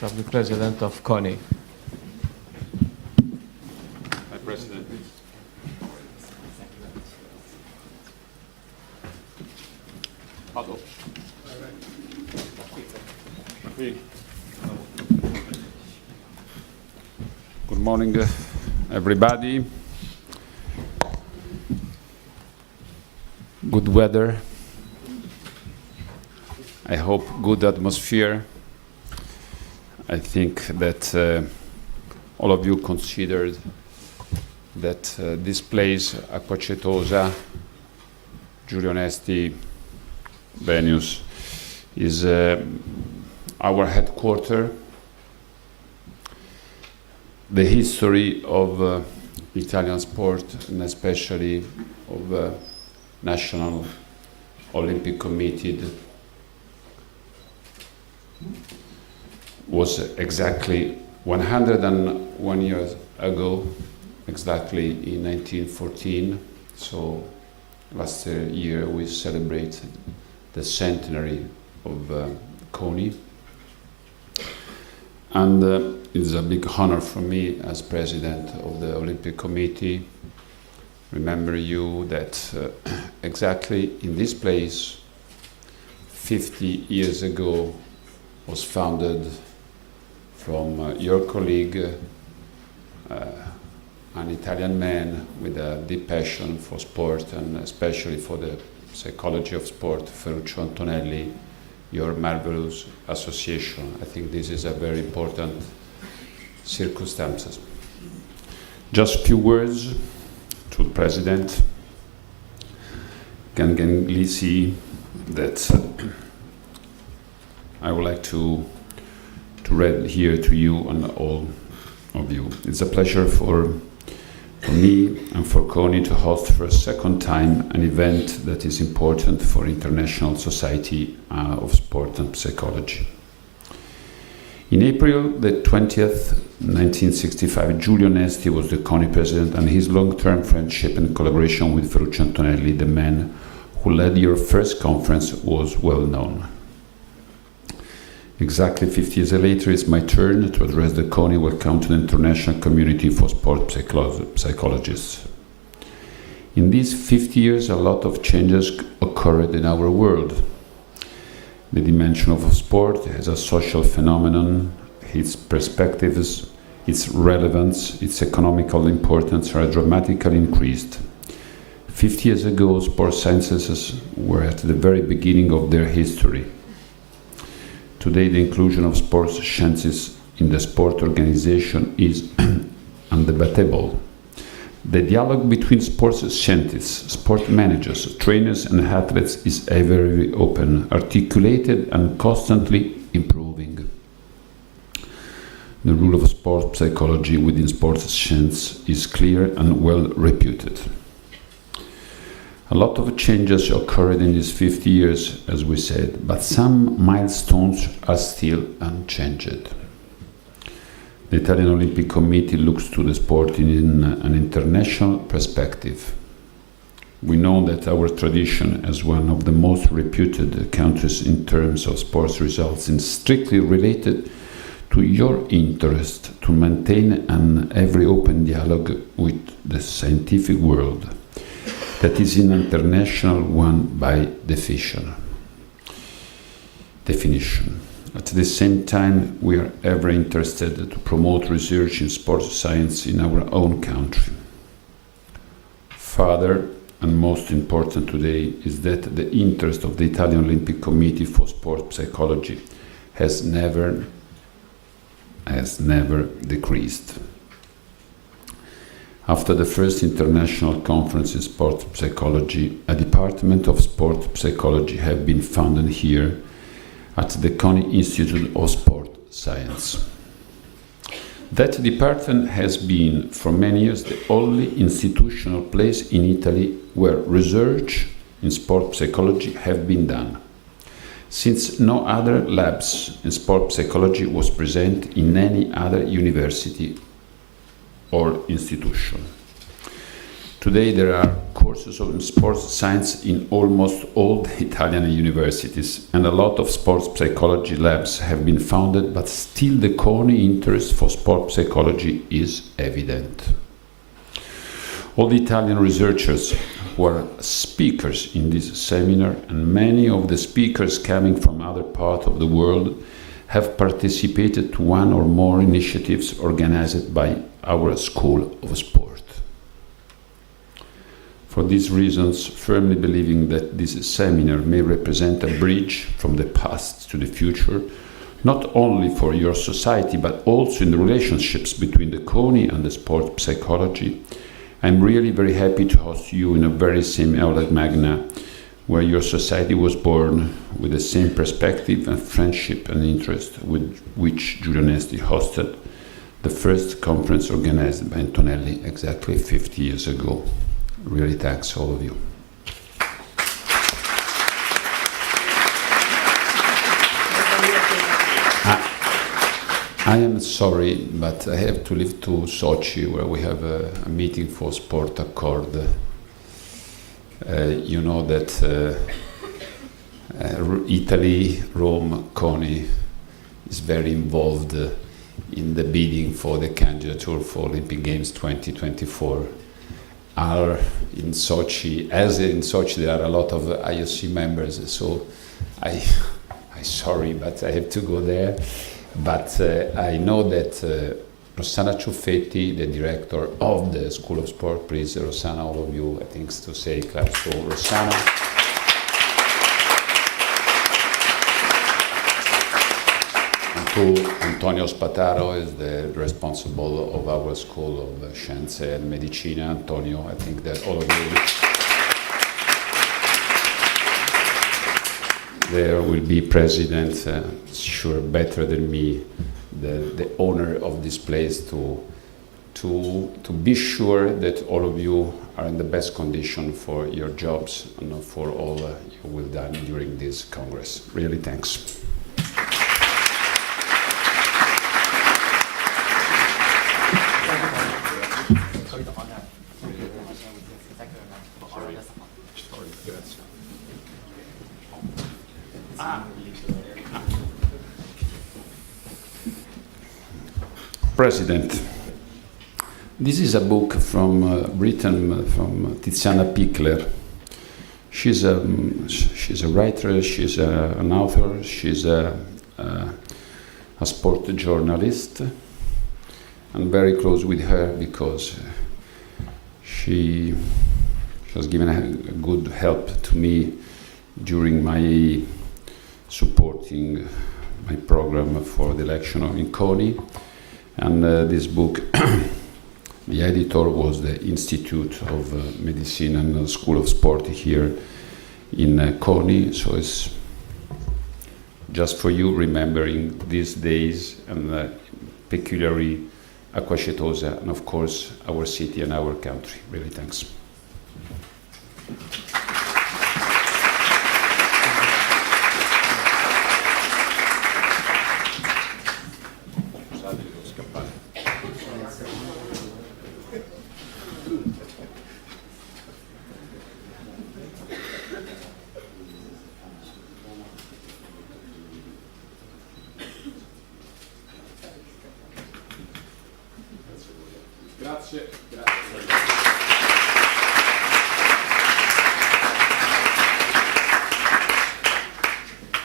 from the president of CONI. Hi, President. Hello. Good morning, everybody. Good weather. I hope good atmosphere. I think that all of you considered that this place, Acquacetosa, Giulio Onesti, Venus, is our headquarters. The history of Italian sport, and especially of National Olympic Committee, was exactly 101 years ago, exactly in 1914. So last year we celebrated the centenary of CONI. And it's a big honor for me as president of the Olympic Committee. Remember you that exactly in this place, 50 years ago, was founded from your colleague, an Italian man with a deep passion for sport and especially for the psychology of sport, Ferruccio Antonelli, your marvelous association. I think this is a very important circumstances. Just a few words to the President. Ganganglisi, that I would like to read here to you and all of you. It's a pleasure for me and for CONI to host for a second time an event that is important for International Society of Sport and Psychology. In April the 20th, 1965, Giulio Onesti was the CONI president, and his long-term friendship and collaboration with Ferruccio Antonelli, the man who led your first conference, was well known. Exactly 50 years later, it's my turn to address the CONI Welcome to the International Community for Sport Psychologists. In these 50 years, a lot of changes occurred in our world. The dimension of sport as a social phenomenon, its perspectives, its relevance, its economical importance are dramatically increased. 50 years ago, sports sciences were at the very beginning of their history. Today, the inclusion of sports sciences in the sport organization is undebatable. The dialogue between sports scientists, sport managers, trainers, and athletes is very open, articulated, and constantly improving. The role of sport psychology within sports science is clear and well reputed. A lot of changes occurred in these 50 years, as we said, but some milestones are still unchanged. The Italian Olympic Committee looks to the sport in an international perspective. We know that our tradition as one of the most reputed countries in terms of sports results is strictly related to your interest to maintain an ever open dialogue with the scientific world. That is an international one by definition. At the same time, we are ever interested to promote research in sports science in our own country. Further, and most important today, is that the interest of the Italian Olympic Committee for Sport Psychology has never decreased. After the first international conference in sport psychology, a department of sport psychology has been founded here at the CONI Institute of Sport Science. That department has been for many years the only institutional place in Italy where research in sport psychology have been done, since no other labs in sport psychology was present in any other university or institution. Today there are courses of sports science in almost all the Italian universities, and a lot of sports psychology labs have been founded, but still the CONI interest for sport psychology is evident. All the Italian researchers were speakers in this seminar, and many of the speakers coming from other parts of the world have participated to one or more initiatives organized by our School of Sport. For these reasons, firmly believing that this seminar may represent a bridge from the past to the future, not only for your society, but also in the relationships between the CONI and the sport psychology, I'm really very happy to host you in a very same Aula Magna, where your society was born with the same perspective and friendship and interest with which Giulio Nesti hosted the first conference organized by Antonelli exactly 50 years ago. Really thanks all of you. I am sorry, but I have to leave to Sochi, where we have a meeting for Sport Accord. You know that Italy, Rome, CONI is very involved in the bidding for the candidature for Olympic Games 2024. Are in Sochi, as in Sochi there are a lot of IOC members, so I'm sorry, but I have to go there. But I know that Rossana Ciuffetti, the director of the School of Sport, please, Rossana, all of you, things to say, clap. So Rossana. And to Antonio Spataro is the responsible of our School of Scienze and Medicina. Antonio, I think that all of you. There will be president, sure better than me, the owner of this place to be sure that all of you are in the best condition for your jobs and for all you will done during this Congress. Really thanks. President, this is a book written from Tiziana Pichler. She's a writer, she's an author, she's a sport journalist. I'm very close with her because she has given a good help to me during my supporting my program for the election in CONI. And this book, the editor was the Institute of Medicine and School of Sport here in CONI, so it's just for you remembering these days and peculiarly Acquascetosa and of course our city and our country. Really thanks. Grazie.